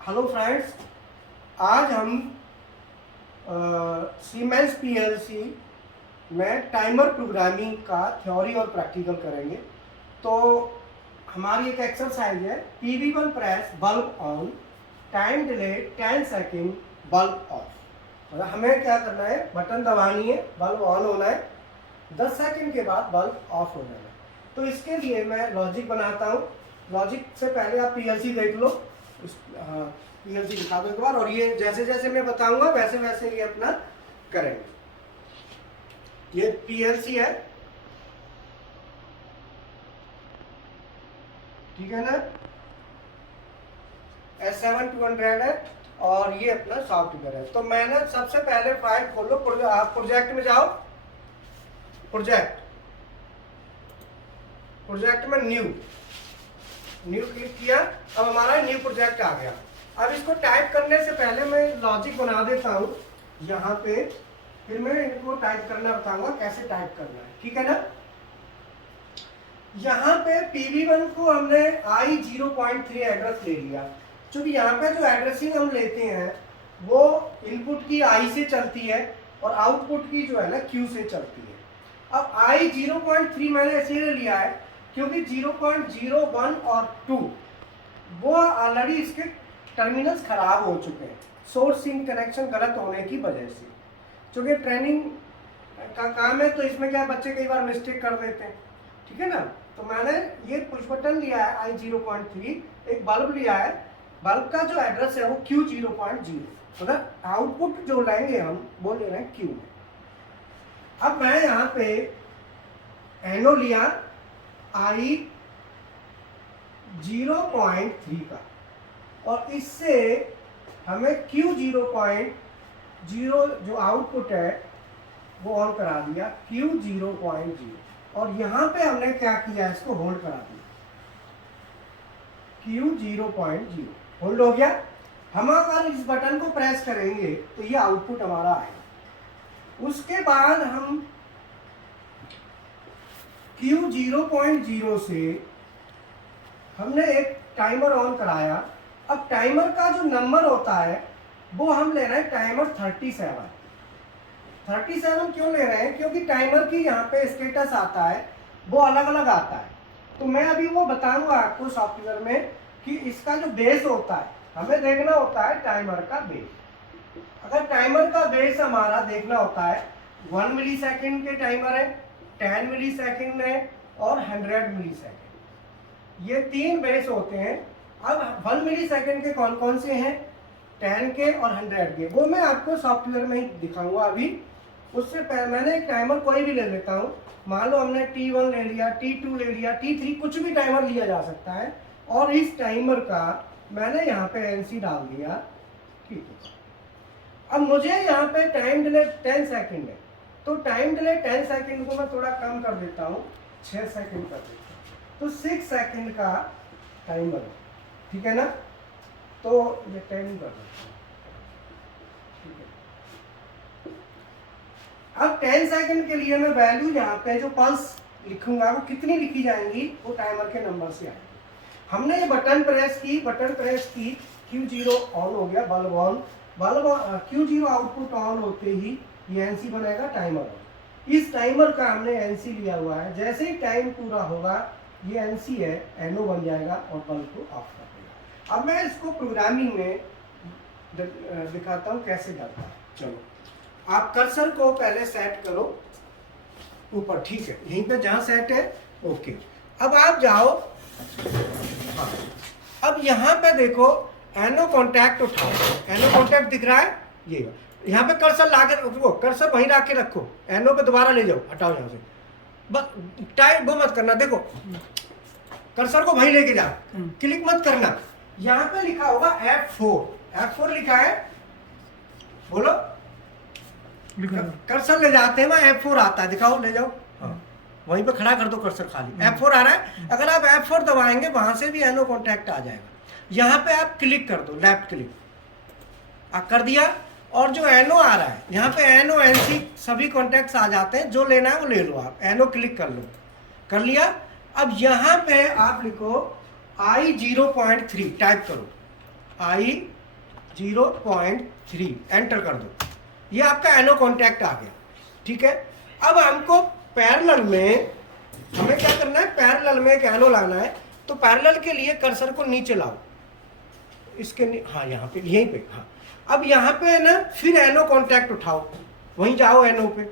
Hello friends, आज हम siemens PLC में टाइमर प्रोग्रामिंग का थ्योरी और प्रैक्टिकल करेंगे। तो हमारी एक एक्सरसाइज है PV1 press bulb on, time delay 10 second, bulb of. मतलब हमें क्या करना है, बटन दबानी है, बल्ब ऑन होना है, 10 सेकेंड के बाद बल्ब ऑफ हो जाना है। तो इसके लिए मैं लॉजिक बनाता हूँ। लॉजिक से पहले आप पीएलसी देख लो, पीएलसी दिखा दो एक बार, और ये जैसे जैसे मैं बताऊंगा वैसे वैसे ये अपना करेंगे। ये पीएलसी है, ठीक है ना, S7200 है, और ये अपना सॉफ्टवेयर है। तो मैंने सबसे पहले फाइल खोलो, आप प्रोजेक्ट में जाओ, प्रोजेक्ट में न्यू क्लिक किया। अब हमारा न्यू प्रोजेक्ट आ गया। अब इसको टाइप करने से पहले मैं लॉजिक बना देता हूं यहाँ पे, फिर मैं इनको टाइप करना बताऊंगा कैसे टाइप करना है, ठीक है ना। यहाँ पे PV1 को हमने I0.3 एड्रेस ले लिया। क्योंकि यहाँ पे जो एड्रेसिंग हम लेते हैं वो इनपुट की I से चलती है और आउटपुट की जो है ना Q से चलती है। अब I0.3 मैंने इसलिए लिया है क्योंकि 0.01 और 2 वो ऑलरेडी इसके टर्मिनल्स खराब हो चुके हैं, सोर्स सिंक कनेक्शन गलत होने की वजह से। क्योंकि ट्रेनिंग का काम है तो इसमें क्या बच्चे कई बार मिस्टेक कर देते हैं, ठीक है ना। तो मैंने ये पुश बटन लिया है I0.3, एक बल्ब लिया है, बल्ब का जो एड्रेस है वो Q0.0, मतलब आउटपुट जो लेंगे हम वो ले रहे हैं Q में। अब मैं यहाँ पे एनो लिया I0.3 का, और इससे हमें Q0.0 जो आउटपुट है वो ऑन करा दिया, Q0.0, और यहाँ पे हमने क्या किया, इसको होल्ड करा दिया, Q0.0 होल्ड हो गया। हम अगर इस बटन को प्रेस करेंगे तो ये आउटपुट हमारा आएगा। उसके बाद हम Q0.0 से हमने एक टाइमर ऑन कराया। अब टाइमर का जो नंबर होता है वो हम ले रहे हैं टाइमर 37 क्यों ले रहे हैं, क्योंकि टाइमर की यहाँ पे स्टेटस आता है वो अलग अलग आता है। तो मैं अभी वो बताऊंगा आपको सॉफ्टवेयर में कि इसका जो बेस होता है हमें देखना होता है टाइमर का बेस। अगर टाइमर का बेस हमारा देखना होता है 1 मिली सेकेंड के टाइमर है, 10 मिली सेकेंड है और 100 मिली सेकेंड, ये 3 बेस होते हैं। अब 1 मिली सेकेंड के कौन कौन से हैं, 10 के और 100 के, वो मैं आपको सॉफ्टवेयर में ही दिखाऊंगा अभी। उससे पहले मैंने एक टाइमर कोई भी ले लेता हूँ, मान लो हमने T1 ले लिया, T2 ले लिया, T3, कुछ भी टाइमर लिया जा सकता है। और इस टाइमर का मैंने यहाँ पे NC डाल दिया, ठीक है। अब मुझे यहाँ पे टाइम डिले 10 सेकेंड है, तो टाइम डिले 10 सेकेंड को मैं थोड़ा कम कर देता हूँ, 6 सेकेंड कर देता हूँ, तो 6 सेकेंड का टाइमर है, ठीक है ना। तो ये 10 कर देता हूँ, ठीक है। अब 10 सेकेंड के लिए मैं वैल्यू यहाँ पे जो पल्स लिखूंगा वो कितनी लिखी जाएंगी, वो टाइमर के नंबर से आएगी। हमने ये बटन प्रेस की, Q0 ऑन हो गया, bulb on, Q0 output on होते ही ये NC बनेगा, टाइमर ऑन। इस टाइमर का हमने NC लिया हुआ है, जैसे ही टाइम पूरा होगा ये NC है, NO बन जाएगा और बल्ब को ऑफ कर देगा। अब मैं इसको प्रोग्रामिंग में दिखाता हूँ कैसे करता है। चलो, आप कर्सर को पहले सेट करो ऊपर, ठीक है, यहीं पे जहाँ सेट है, ओके। अब आप जाओ, हाँ, अब यहाँ पे देखो एनो कॉन्टैक्ट उठाओ, एनो कॉन्टैक्ट दिख रहा है, ये यहाँ पे कर्सर लाके रखो, कर्सर वहीं रख के रखो, एनो पे दोबारा ले जाओ, हटाओ यहाँ से, बस टाइप वो मत करना, देखो कर्सर को वहीं लेके जा, क्लिक मत करना। यहाँ पे लिखा होगा F4 लिखा है, बोलो, कर्सर ले जाते हैं वहाँ F4 आता है, दिखाओ, ले जाओ, हाँ, वहीं पे खड़ा कर दो कर्सर, खाली F4 आ रहा है। अगर आप F4 दबाएंगे वहां से भी एनो कॉन्टैक्ट आ जाएगा। यहाँ पे आप क्लिक कर दो, लेफ्ट क्लिक कर दिया, और जो एनो आ रहा है यहाँ पे एनो NC सभी कॉन्टैक्ट्स आ जाते हैं, जो लेना है वो ले लो, आप एनो क्लिक कर लो, कर लिया। अब यहाँ पे आप लिखो I0.3 टाइप करो, I0.3 एंटर कर दो। ये आपका एनो कॉन्टैक्ट आ गया, ठीक है। अब हमको पैरेलल में हमें क्या करना है, पैरेलल में एक एनो लाना है। तो पैरेलल के लिए कर्सर को नीचे लाओ, इसके हाँ यहाँ पे, यहीं पे, हाँ। अब यहाँ पे है ना, फिर एनो कॉन्टैक्ट उठाओ, वहीं जाओ एनो पे,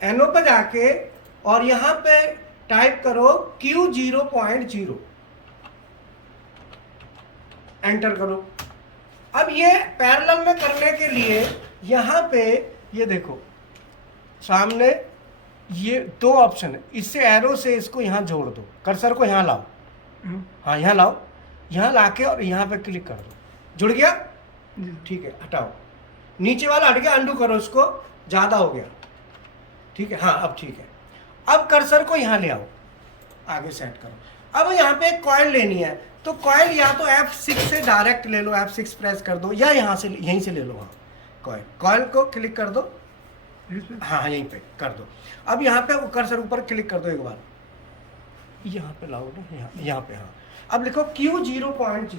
एनो पे जाके और यहाँ पे टाइप करो Q0.0 एंटर करो। अब ये पैरेलल में करने के लिए यहाँ पे ये देखो सामने ये दो ऑप्शन है, इससे एरो से इसको यहाँ जोड़ दो, कर्सर को यहाँ लाओ, हाँ यहाँ लाओ, यहाँ लाके और यहाँ पे क्लिक कर दो, जुड़ गया, ठीक है। हटाओ, नीचे वाला हट गया, अंडू करो उसको, ज़्यादा हो गया, ठीक है, हाँ अब ठीक है। अब कर्सर को यहाँ ले आओ, आगे सेट करो। अब यहाँ पे एक कॉइल लेनी है, तो कॉइल या तो F6 से डायरेक्ट ले लो, F6 प्रेस कर दो, या यहाँ से यहीं से ले लो। हाँ कॉइल को क्लिक कर दो, हाँ यहीं पे कर दो। अब यहाँ पे कर्सर ऊपर क्लिक कर दो एक बार, यहाँ पे लाओ ना, यहाँ पे, हाँ। अब लिखो Q0.0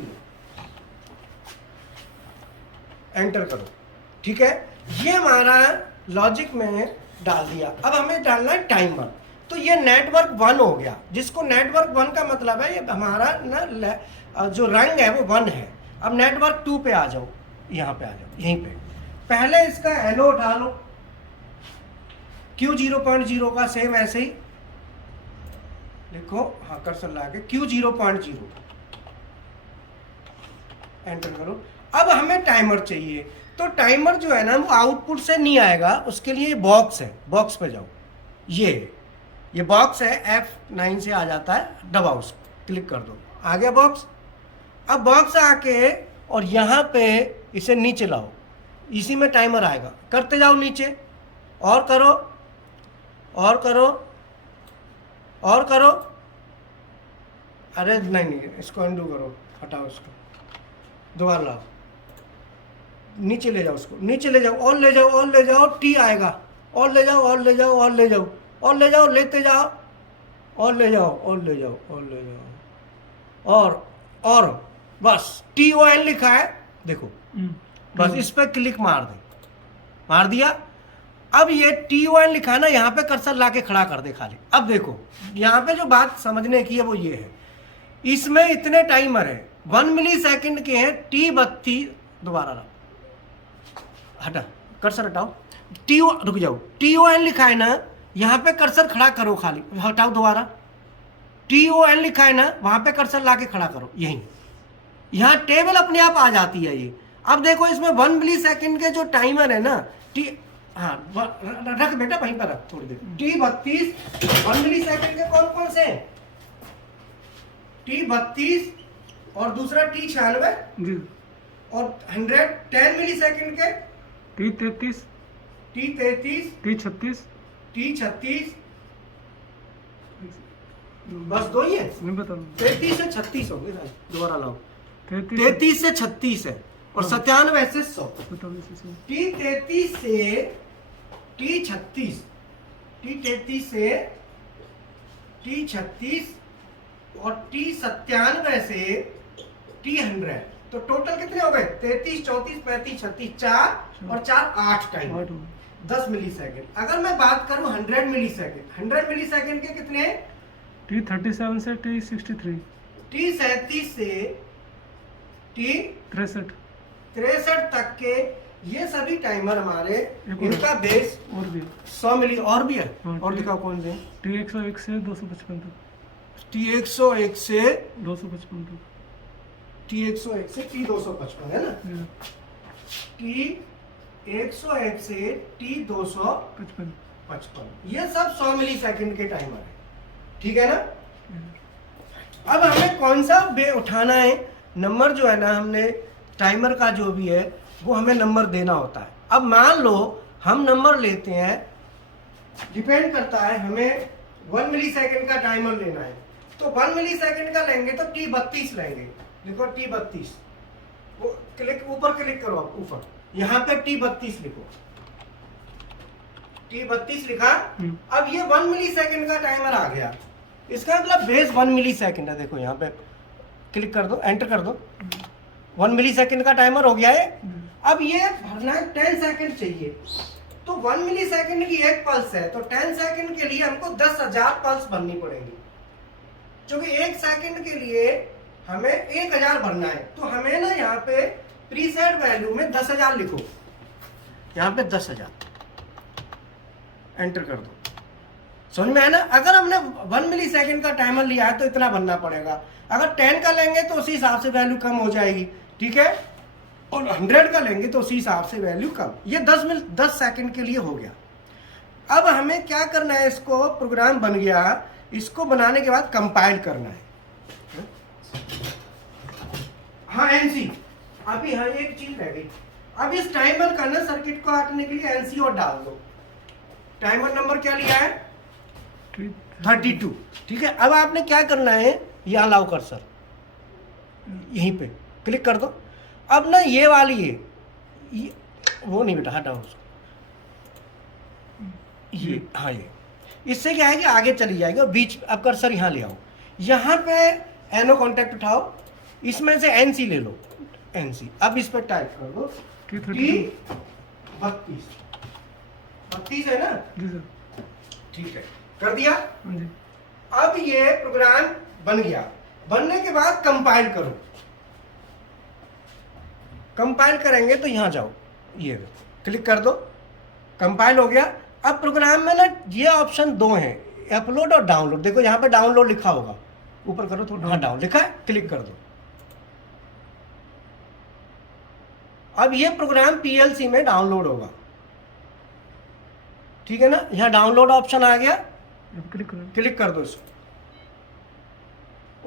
एंटर करो, ठीक है। ये हमारा लॉजिक में डाल दिया। अब हमें डालना है टाइमर। तो ये नेटवर्क 1 हो गया, जिसको नेटवर्क 1 का मतलब है ये हमारा ना जो रंग है वो 1 है। अब नेटवर्क 2 पे आ जाओ, यहाँ पे आ जाओ, यहीं पे पहले इसका एनो उठा लो, Q0.0 का सेम ऐसे ही लिखो, हाँ कर्सर लाके Q0.0 एंटर करो। अब हमें टाइमर चाहिए, तो टाइमर जो है ना वो आउटपुट से नहीं आएगा, उसके लिए बॉक्स है, बॉक्स पे जाओ, ये बॉक्स है, F9 से आ जाता है, दबाओ उसको, क्लिक कर दो, आ गया बॉक्स। अब बॉक्स आके और यहाँ पे इसे नीचे लाओ, इसी में टाइमर आएगा, करते जाओ नीचे, और करो और करो और करो, अरे नहीं इसको अंडू करो, हटाओ इसको, दोबारा लाओ, नीचे ले जाओ उसको, नीचे ले जाओ, और ले जाओ, और ले जाओ, टी आएगा, और ले जाओ, और ले जाओ, और ले जाओ, और ले जाओ, लेते जाओ, और ले जाओ, और ले जाओ, और ले जाओ, और बस TON लिखा है, देखो बस इस पर क्लिक मार दे, मार दिया। अब ये TON लिखा है ना, यहाँ पे कर्सर लाके खड़ा कर दे खाली। अब देखो यहाँ पे जो बात समझने की है वो ये है, इसमें इतने टाइमर है, 1 मिलीसेकंड के हैं, T32, दोबारा लाओ, हटा कर्सर हटाओ, रुक जाओ, TON लिखा है ना, यहाँ पे कर्सर खड़ा करो खाली, हटाओ दोबारा, TON लिखा है ना, वहां पे कर्सर लाके खड़ा करो, यहीं, यहाँ टेबल अपने आप आ जाती है ये। अब देखो इसमें 1 मिलीसेकंड के जो टाइमर है ना, हाँ रख बेटा वहीं पर रख थोड़ी देर, T32 1 मिलीसेकंड के कौन कौन से हैं, T32 और दूसरा T96 और 110 मिलीसेकंड के T33 T36 बस दो ही है, 33 से 36 होंगे, दोबारा लाओ, 33 से 36 है और 97 से 100, T33 से T36, T33 से T36 और T97 से T100, तो टोटल कितने हो गए, 33 34 35 36, 4 और 4 8 टाइम, 10 मिलीसेकंड। अगर मैं बात करूं 100 मिलीसेकंड, 100 मिलीसेकंड के कितने हैं, T37 से T63, T37 से T63 तक के ये सभी टाइमर हमारे, इनका बेस और भी 100 मिली, और भी है, हाँ, और दिखाओ कौन से, T101 से 255 तक, T101 से 255 तक, T101 से T255 है ना, T101 से T255, ये सब 100 मिलीसेकंड के टाइमर है, ठीक है ना। अब हमें कौन सा बे उठाना है, नंबर जो है ना, हमने टाइमर का जो भी है वो हमें नंबर देना होता है। अब मान लो हम नंबर लेते हैं, डिपेंड करता है, हमें 1 मिलीसेकंड का टाइमर लेना है, तो 1 मिलीसेकंड का लेंगे तो T32 लेंगे, देखो T32, वो क्लिक ऊपर क्लिक करो, आप ऊपर यहाँ पे T32 लिखो, T32 लिखा। अब ये 1 मिलीसेकंड का टाइमर आ गया, इसका मतलब बेस 1 मिलीसेकंड है, देखो यहाँ पे क्लिक कर दो, एंटर कर दो, 1 मिली सेकेंड का टाइमर हो गया है। अब ये भरना है 10 सेकेंड चाहिए, तो 1 मिली सेकेंड की एक पल्स है, तो 10 सेकेंड के लिए हमको 10,000 पल्स भरनी पड़ेगी, क्योंकि 1 सेकेंड के लिए हमें 1000 भरना है। तो हमें ना यहाँ पे प्रीसेट वैल्यू में 10,000 लिखो, यहाँ पे 10,000 एंटर कर दो। समझ में आया ना? अगर हमने 1 मिली सेकेंड का टाइमर लिया है तो इतना भरना पड़ेगा, अगर 10 का लेंगे तो उसी हिसाब से वैल्यू कम हो जाएगी, ठीक है, और 100 का लेंगे तो उसी हिसाब से वैल्यू कम। ये 10 सेकंड के लिए हो गया। अब हमें क्या करना है, इसको प्रोग्राम बन गया, इसको बनाने के बाद कंपाइल करना है। हाँ एनसी, अभी हाँ एक चीज रह गई। अब इस टाइमर का ना सर्किट को काटने के लिए एनसी और डाल दो। टाइमर नंबर क्या लिया है? 32, ठीक है। अब आपने क्या करना है, यहाँ लाओ कर्सर, यहीं पे क्लिक कर दो। अब ना ये वाली है, ये वो नहीं बेटा, हटाओ उसको, ये हाँ ये, इससे क्या है कि आगे चली जाएगी और बीच। अब कर्सर यहाँ ले आओ, यहाँ पे एनो कॉन्टेक्ट उठाओ, इसमें से एनसी ले लो, एनसी। अब इस पर टाइप कर दो T32 32 है ना जी सर। ठीक है, कर दिया। हाँ जी। अब ये प्रोग्राम बन गया। बनने के बाद कंपाइल करो। कंपाइल करेंगे तो यहां जाओ, ये क्लिक कर दो, कंपाइल हो गया। अब प्रोग्राम में ना ये ऑप्शन 2 हैं, अपलोड और डाउनलोड। देखो यहाँ पे डाउनलोड लिखा होगा, ऊपर करो थोड़ा, हाँ डाउन लिखा है, क्लिक कर दो। अब ये प्रोग्राम पीएलसी में डाउनलोड होगा, ठीक है ना। यहाँ डाउनलोड ऑप्शन आ गया, अब क्लिक कर दो इसको,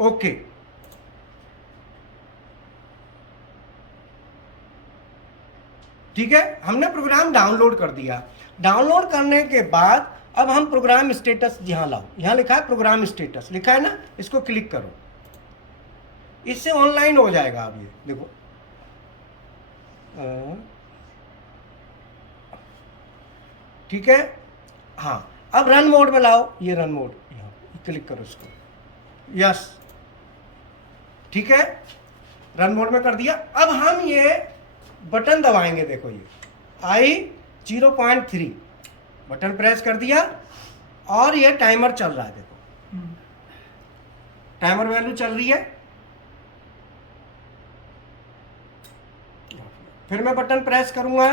ओके। ठीक है, हमने प्रोग्राम डाउनलोड कर दिया। डाउनलोड करने के बाद अब हम प्रोग्राम स्टेटस यहां लाओ, यहां लिखा है प्रोग्राम स्टेटस, लिखा है ना, इसको क्लिक करो, इससे ऑनलाइन हो जाएगा। अब ये देखो, ठीक है, हाँ। अब रन मोड में लाओ, ये रन मोड, यहाँ क्लिक करो इसको, यस, ठीक है, रन मोड में कर दिया। अब हम ये बटन दबाएंगे, देखो ये I 0.3 बटन प्रेस कर दिया और ये टाइमर चल रहा है, देखो टाइमर वैल्यू चल रही है। फिर मैं बटन प्रेस करूंगा,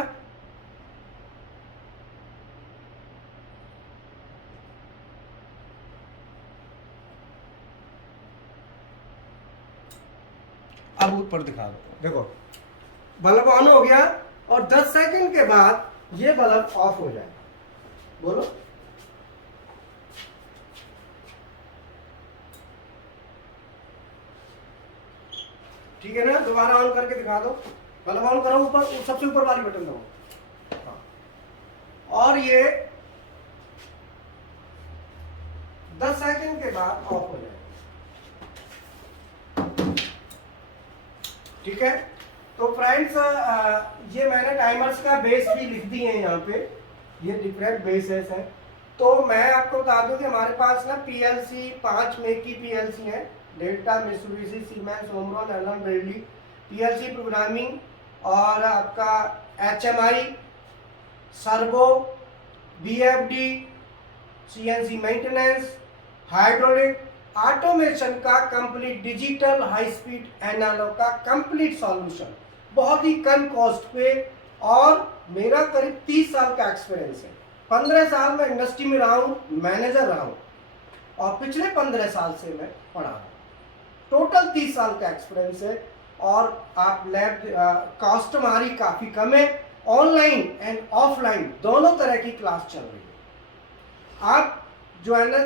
अब ऊपर दिखा दो, देखो बल्ब ऑन हो गया और 10 सेकंड के बाद ये बल्ब ऑफ हो जाए। बोलो, ठीक है ना। दोबारा ऑन करके दिखा दो, बल्ब ऑन करो, ऊपर सबसे ऊपर वाली बटन दबाओ, हाँ। और ये 10 सेकंड के बाद ऑफ हो जाए, ठीक है। तो फ्रेंड्स, ये मैंने टाइमर्स का बेस भी लिख दिए हैं यहाँ पे, ये डिफरेंट बेसेस हैं। तो मैं आपको बता दूं कि हमारे पास ना पीएलसी 5 मेक की पीएलसी है, Delta, Mitsubishi, Siemens, Omron, Allen Bradley, PLC programming, और आपका HMI, servo, VFD, CNC maintenance, hydraulic, automation का complete, digital high speed analog का कंप्लीट सॉल्यूशन, बहुत ही कम कॉस्ट पे। और मेरा करीब 30 साल का एक्सपीरियंस है। 15 साल में इंडस्ट्री में रहा हूँ, मैनेजर रहा हूँ, और पिछले 15 साल से मैं पढ़ा हूँ। टोटल 30 साल का एक्सपीरियंस है। और आप लैब, कॉस्ट हमारी काफ़ी कम है। ऑनलाइन एंड ऑफलाइन दोनों तरह की क्लास चल रही है। आप जो है ना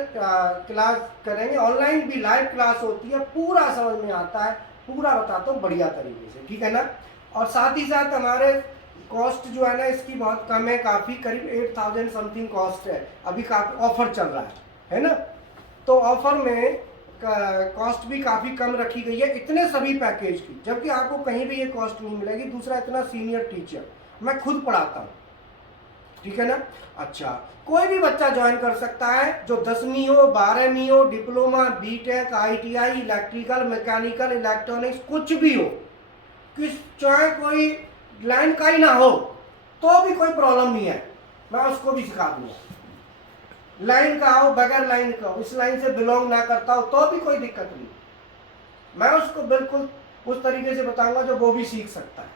क्लास करेंगे, ऑनलाइन भी लाइव क्लास होती है, पूरा समझ में आता है, पूरा बताता हूँ बढ़िया तरीके से, ठीक है ना। और साथ ही साथ हमारे कॉस्ट जो है ना इसकी बहुत कम है, काफ़ी करीब 8000 समथिंग कॉस्ट है। अभी काफ़ी ऑफर चल रहा है ना। तो ऑफर में कॉस्ट भी काफ़ी कम रखी गई है, इतने सभी पैकेज की, जबकि आपको कहीं भी ये कॉस्ट नहीं मिलेगी। दूसरा, इतना सीनियर टीचर मैं खुद पढ़ाता हूँ, ठीक है ना। अच्छा, कोई भी बच्चा ज्वाइन कर सकता है, जो 10वीं हो, 12वीं हो, diploma, BTech, ITI, electrical, mechanical, electronics, कुछ भी हो, चाहे कोई लाइन का ही ना हो तो भी कोई प्रॉब्लम नहीं है, मैं उसको भी सिखा दूंगा। लाइन का हो, बगैर लाइन का हो, इस लाइन से बिलोंग ना करता हो तो भी कोई दिक्कत नहीं, मैं उसको बिल्कुल उस तरीके से बताऊंगा जो वो भी सीख सकता है।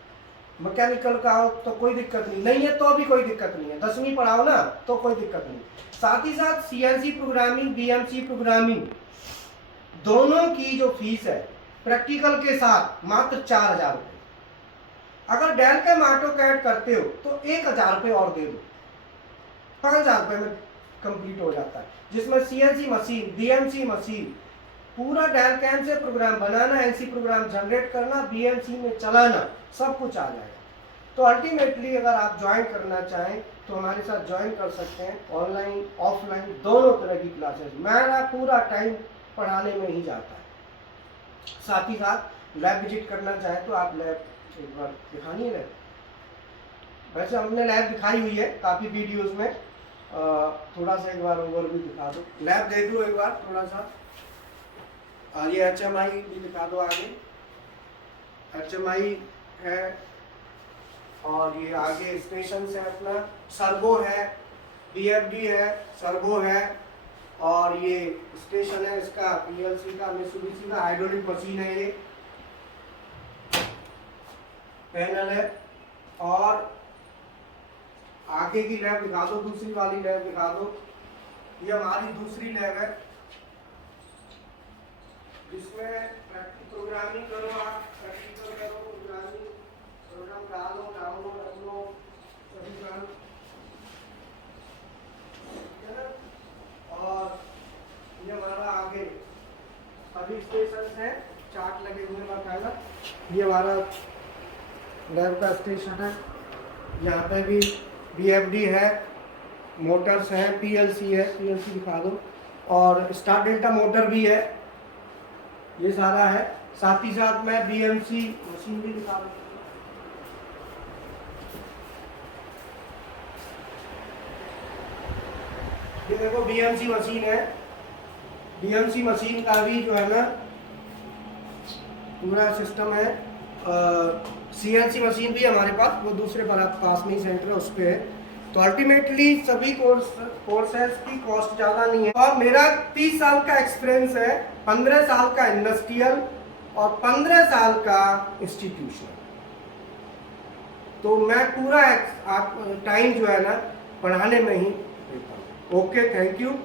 मैकेनिकल का हो तो कोई दिक्कत नहीं है, तो भी कोई दिक्कत नहीं है, 10वीं पढ़ाओ ना तो कोई दिक्कत नहीं। साथ ही साथ CNC प्रोग्रामिंग, BMC प्रोग्रामिंग दोनों की जो फीस है प्रैक्टिकल के साथ मात्र 4000 रुपये। अगर डेल का ऑटोकैड करते हो तो 1000 रुपये और दे दो, 5000 रुपये में कंप्लीट हो जाता है, जिसमें CNC मशीन, BMC मशीन, पूरा डेल कैम से प्रोग्राम बनाना, NC प्रोग्राम जनरेट करना, BMC में चलाना, सब कुछ आ जाएगा। तो अल्टीमेटली अगर आप ज्वाइन करना चाहें तो हमारे साथ ज्वाइन कर सकते हैं, ऑनलाइन ऑफलाइन दोनों तरह की क्लासेस। मेरा पूरा टाइम पढ़ाने में ही जाता है। साथ ही साथ लैब विजिट करना चाहें तो आप लैब एक बार दिखानी है। वैसे हमने लैब दिखाई हुई है काफ़ी वीडियोस में, थोड़ा सा एक बार ओवरव्यू दिखा दो, लैब देख लो एक बार थोड़ा सा। ये HMI भी दिखा दो आगे, HMI है, और ये आगे स्टेशन है अपना, सर्वो है, BFD है, सर्वो है, और ये स्टेशन है इसका PLC का, मित्सुबिशी का हाइड्रोलिक मशीन है, ये पैनल है। और आगे की लैब दिखा दो, दूसरी वाली लैब दिखा दो, ये हमारी दूसरी लैब है जिसमें प्रैक्टिकल प्रोग्रामिंग करो, आप प्रैक्टिकल करो, प्रोग्रामिंग प्रोग्राम डालो, डाउनलोड अपलोड सभी काम, है ना। और ये हमारा आगे सभी स्टेशन है, चार्ट लगे हुए बाकायदा। ये हमारा लैब का स्टेशन है, यहाँ पे भी BFD है, मोटर्स हैं, PLC है, PLC दिखा दो, और स्टार डेल्टा मोटर भी है, ये सारा है। साथ ही साथ मैं BMC मशीन भी दिखा दूँ, ये देखो BMC मशीन है, BMC मशीन का भी जो है ना पूरा सिस्टम है। CNC मशीन भी हमारे पास, वो दूसरे पास में ही सेंटर है, उस पर है। तो अल्टीमेटली सभी कोर्सेज की कॉस्ट ज़्यादा नहीं है, और मेरा 30 साल का एक्सपीरियंस है, 15 साल का इंडस्ट्रियल और 15 साल का इंस्टीट्यूशन। तो मैं पूरा टाइम जो है ना पढ़ाने में ही देता हूँ। Okay, thank you.